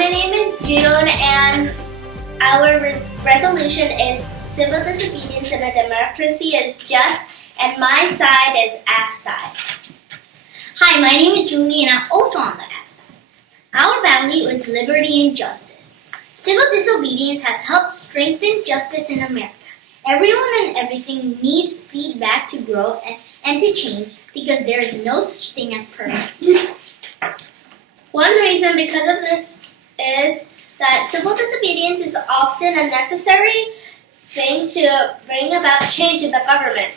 my name is June, and our resolution is civil disobedience in a democracy is just, and my side is F side. Hi, my name is Julie, and I'm also on the F side. Our value is liberty and justice. Civil disobedience has helped strengthen justice in America. Everyone and everything needs feedback to grow and to change because there is no such thing as perfect. One reason because of this is that civil disobedience is often a necessary thing to bring about change in the government.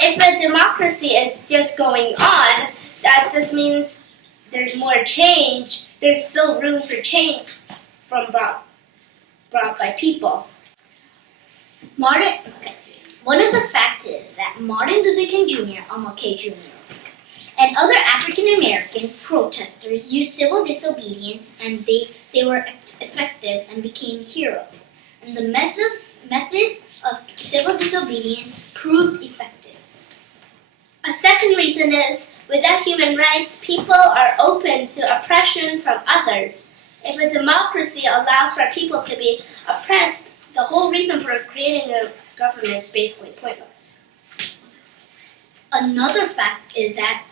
If a democracy is just going on, that just means there's more change. There's still room for change brought by people. One of the facts is that Martin Luther King Jr., MLK Jr., and other African American protesters used civil disobedience, and they were effective and became heroes. And the method of civil disobedience proved effective. A second reason is, without human rights, people are open to oppression from others. If a democracy allows for people to be oppressed, the whole reason for creating a government is basically pointless. Another fact is that,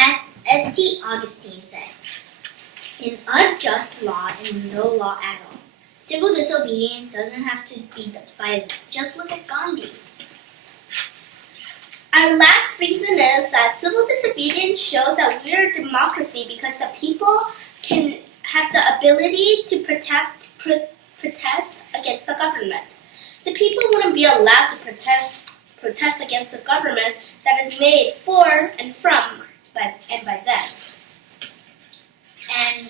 as St. Augustine said, in unjust law and no law at all, civil disobedience doesn't have to be violent. Just look at Gandhi. Our last reason is that civil disobedience shows that we're a democracy because the people can have the ability to protest against the government. The people wouldn't be allowed to protest against the government that is made for and from and by them. And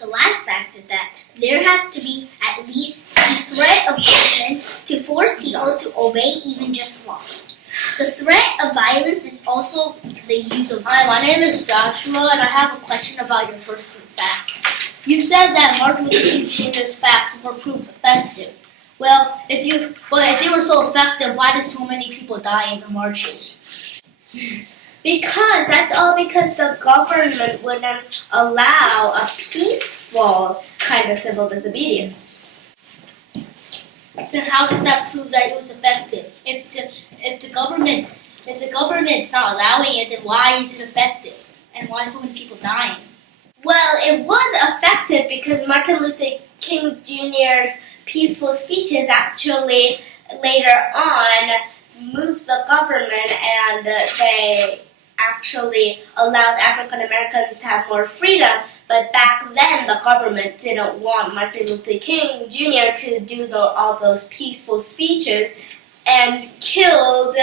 the last fact is that there has to be at least a threat of violence to force people to obey even just laws. The threat of violence is also the use of violence. Hi, my name is Joshua, and I have a question about your first fact. You said that Martin Luther King Jr.'s facts were proved effective. Well, if they were so effective, why did so many people die in the marches? Because the government wouldn't allow a peaceful kind of civil disobedience. Then how does that prove that it was effective? If the government's not allowing it, then why is it effective? And why are so many people dying? Well, it was effective because Martin Luther King Jr.'s peaceful speeches actually later on moved the government, and they actually allowed African Americans to have more freedom. But back then, the government didn't want Martin Luther King Jr. to do all those peaceful speeches and killed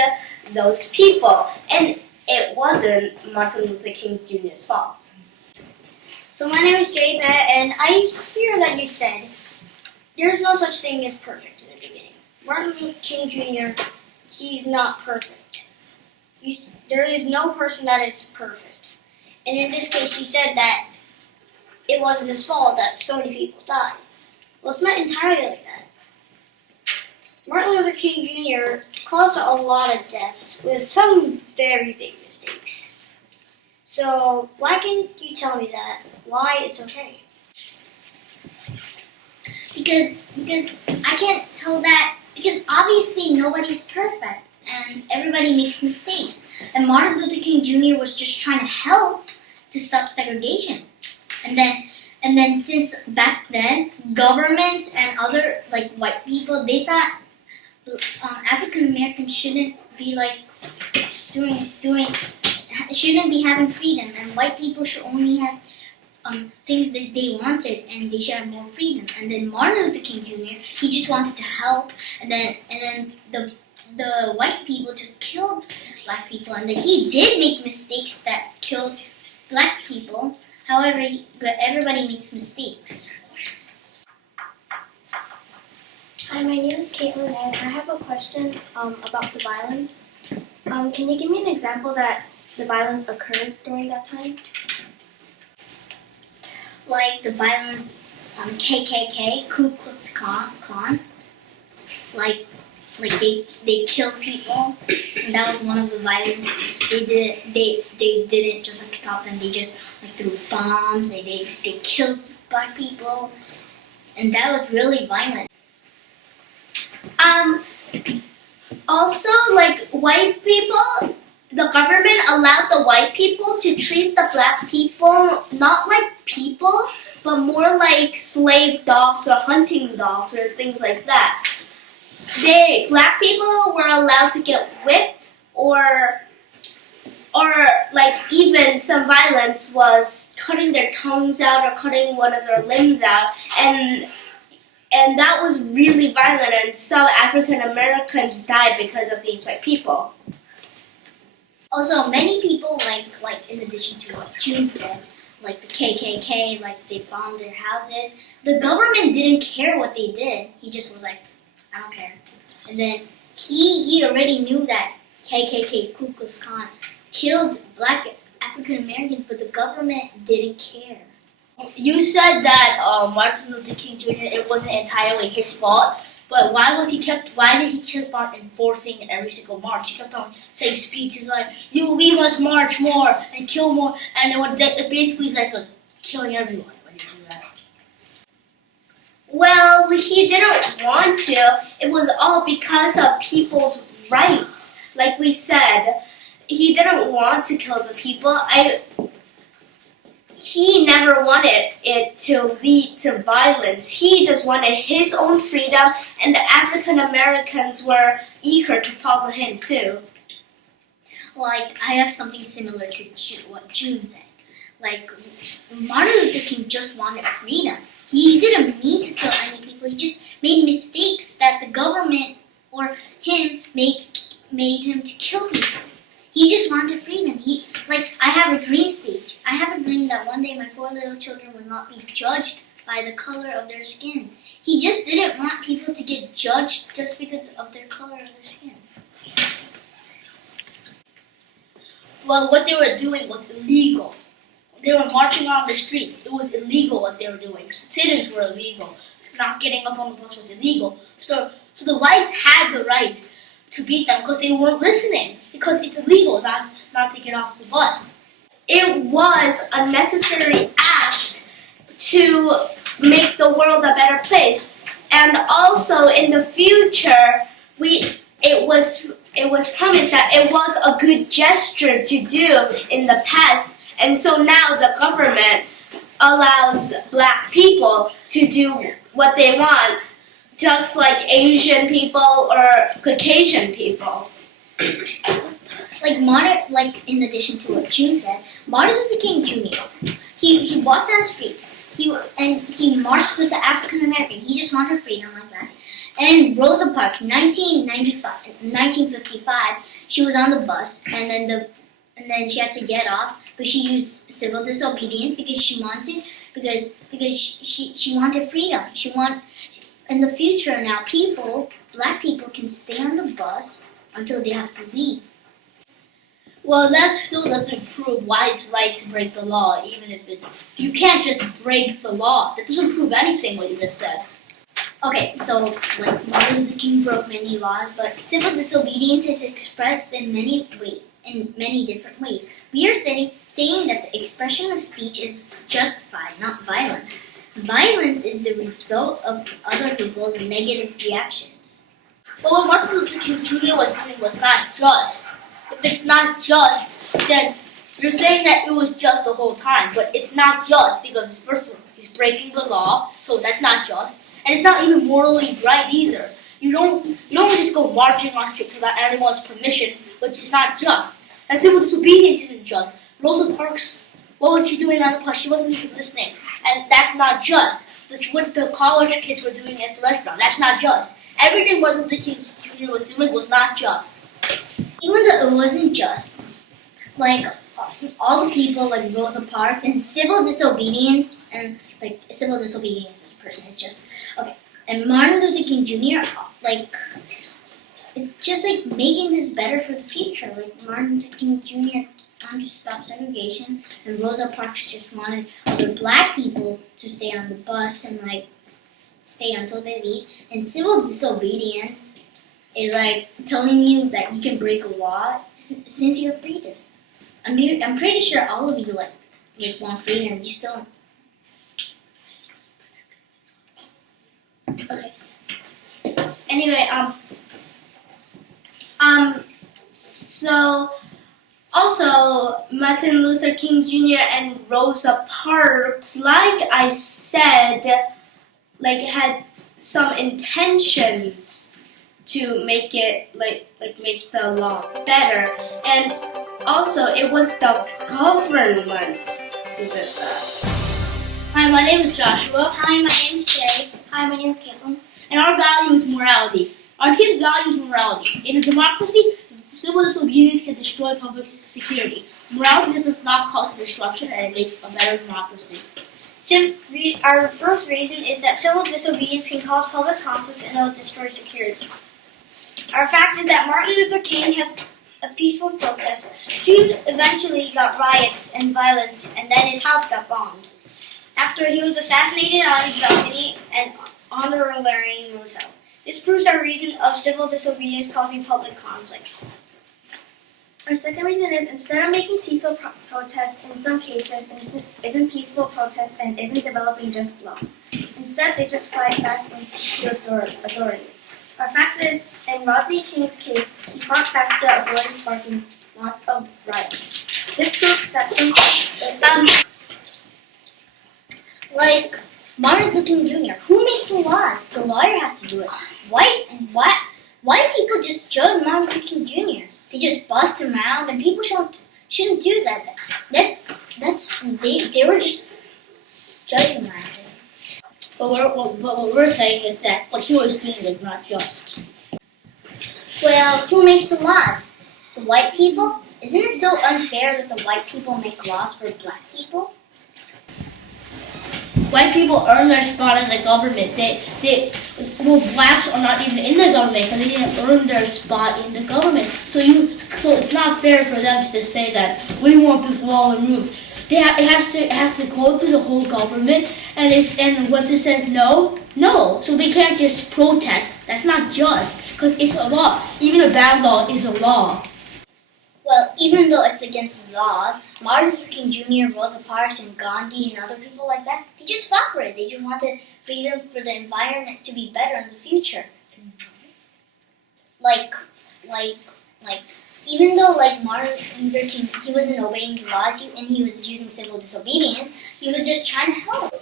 those people. And it wasn't Martin Luther King Jr.'s fault. So my name is Jay Bat, and I hear that you said there's no such thing as perfect in the beginning. Martin Luther King Jr., he's not perfect. There is no person that is perfect. And in this case, he said that it wasn't his fault that so many people died. Well, it's not entirely like that. Martin Luther King Jr. caused a lot of deaths with some very big mistakes. So why can't you tell me that? Why it's okay? Because I can't tell that, because obviously nobody's perfect and everybody makes mistakes. And Martin Luther King Jr. was just trying to help to stop segregation. And then since back then, governments and other white people, they thought African Americans shouldn't be shouldn't be having freedom, and white people should only have things that they wanted, and they should have more freedom. And then Martin Luther King Jr., he just wanted to help, and then the white people just killed black people, and then he did make mistakes that killed black people. However, but everybody makes mistakes. Hi, my name is Caitlin, and I have a question about the violence. Can you give me an example that the violence occurred during that time? Like the violence, KKK, Ku Klux Klan, like they killed people, and that was one of the violence they did. They didn't just stop them. They just threw bombs. They killed black people, and that was really violent. Also, like white people, the government allowed the white people to treat the black people not like people, but more like slave dogs or hunting dogs or things like that. Black people were allowed to get whipped or like even some violence was cutting their tongues out or cutting one of their limbs out, and that was really violent, and some African Americans died because of these white people. Also, many people, like in addition to what June said, like the KKK, like they bombed their houses. The government didn't care what they did. He just was like, I don't care. And then he already knew that KKK, Ku Klux Klan, killed black African Americans, but the government didn't care. You said that Martin Luther King Jr. it wasn't entirely his fault, but why did he keep on enforcing in every single march? He kept on saying speeches like we must march more and kill more, and it basically is like killing everyone when you do that. Well, he didn't want to. It was all because of people's rights. Like we said, he didn't want to kill the people. He never wanted it to lead to violence. He just wanted his own freedom, and the African Americans were eager to follow him too. Like, I have something similar to what June said. Like, Martin Luther King just wanted freedom. He didn't mean to kill any people. He just made mistakes that the government or him made him to kill people. He just wanted freedom. I have a dream speech. I have a dream that one day my 4 little children will not be judged by the color of their skin. He just didn't want people to get judged just because of their color of their skin. Well, what they were doing was illegal. They were marching on the streets. It was illegal what they were doing. Sit-ins were illegal. So not getting up on the bus was illegal. So the whites had the right to beat them because they weren't listening. Because it's illegal not to get off the bus. It was a necessary act to make the world a better place. And also in the future, it was promised that it was a good gesture to do in the past. And so now the government allows black people to do what they want, just like Asian people or Caucasian people. In addition to what June said, Martin Luther King Jr. He walked down the streets. He marched with the African American. He just wanted freedom like that. And Rosa Parks, 1955, she was on the bus, and then she had to get off, but she used civil disobedience because she wanted freedom. In the future now, black people can stay on the bus until they have to leave. Well, that still doesn't prove why it's right to break the law, even if you can't just break the law. That doesn't prove anything what you just said. Okay, so Martin Luther King broke many laws, but civil disobedience is expressed in many different ways. We are saying that the expression of speech is justified, not violence. Violence is the result of other people's negative reactions. But what Martin Luther King Jr. was doing was not just. If it's not just, then you're saying that it was just the whole time, but it's not just because first of all, he's breaking the law, so that's not just. And it's not even morally right either. You don't just go marching on shit without anyone's permission, which is not just. And civil disobedience isn't just. Rosa Parks, what was she doing on the bus? She wasn't even listening. And that's not just. That's what the college kids were doing at the restaurant. That's not just. Everything Martin Luther King Jr. was doing was not just. Even though it wasn't just, all the people like Rosa Parks and civil disobedience is a person. It's just okay. And Martin Luther King Jr. It's just making this better for the future. Martin Luther King Jr. wanted to stop segregation, and Rosa Parks just wanted other black people to stay on the bus and stay until they leave. And civil disobedience is telling you that you can break a law since you have freedom. I'm pretty sure all of you want freedom. You still. anyway, so also Martin Luther King Jr. and Rosa Parks, like I said, like had some intentions to make it make the law better, and also it was the government who did that. Hi, my name is Joshua. Hi, my name's Jay. Hi, my name is Caitlin. And our value is morality. Our team's value is morality. In a democracy, civil disobedience can destroy public security. Morality does not cause disruption, and it makes a better democracy. Our first reason is that civil disobedience can cause public conflict and it will destroy security. Our fact is that Martin Luther King has a peaceful protest, soon eventually got riots and violence, and then his house got bombed. After he was assassinated on his balcony and on the Rollering Motel. This proves our reason of civil disobedience causing public conflicts. Our second reason is instead of making peaceful protests in some cases isn't peaceful protest and isn't developing just law. Instead, they just fight back to authority. Our fact is, in Rodney King's case, he fought back to the authority, sparking lots of riots. This proves that some Like Martin Luther King Jr. Who makes the laws? The lawyer has to do it. White people just judge Martin Luther King Jr. They just bust him around, and people shouldn't do that. They were just judging him. But what we're saying is that what he was doing is not just. Well, who makes the laws? The white people? Isn't it so unfair that the white people make laws for black people? White people earn their spot in the government. Blacks are not even in the government because they didn't earn their spot in the government. So it's not fair for them to just say that we want this law removed. It has to go through the whole government, and once it says no. So they can't just protest. That's not just, because it's a law. Even a bad law is a law. Well, even though it's against the laws, Martin Luther King Jr., Rosa Parks, and Gandhi and other people like that, they just fought for it. They just wanted freedom for the environment to be better in the future. Even though Martin Luther King, he wasn't obeying the laws and he was using civil disobedience, he was just trying to help.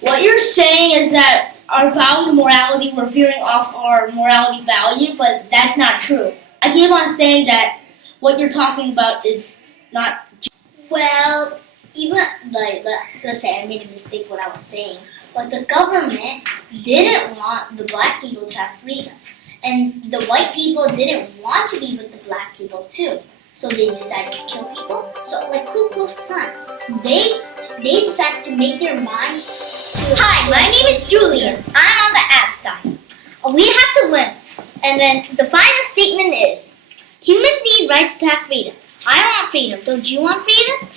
What you're saying is that our value morality, we're veering off our morality value, but that's not true. I keep on saying that what you're talking about is not. Well, even let's say I made a mistake what I was saying, but the government didn't want the black people to have freedom, and the white people didn't want to be with the black people too. So they decided to kill people. So Ku Klux Klan, they decided to make their mind. Hi, my name is Julian. I'm on the app side. We have to win, and then the final statement is. Humans need rights to have freedom. I want freedom. Don't you want freedom?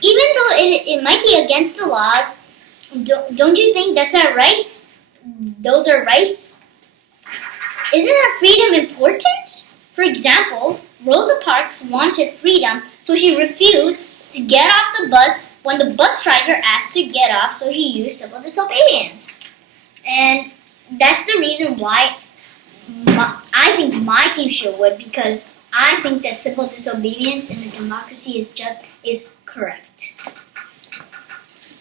Even though it might be against the laws, don't you think that's our rights? Those are rights? Isn't our freedom important? For example, Rosa Parks wanted freedom, so she refused to get off the bus when the bus driver asked to get off, so she used civil disobedience. And that's the reason why I think my team should win, because I think that civil disobedience in a democracy is correct.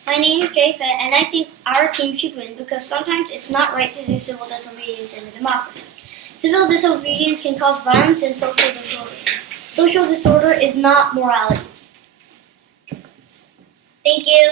My name is Jay Fett, and I think our team should win because sometimes it's not right to do civil disobedience in a democracy. Civil disobedience can cause violence and social disorder. Social disorder is not morality. Thank you.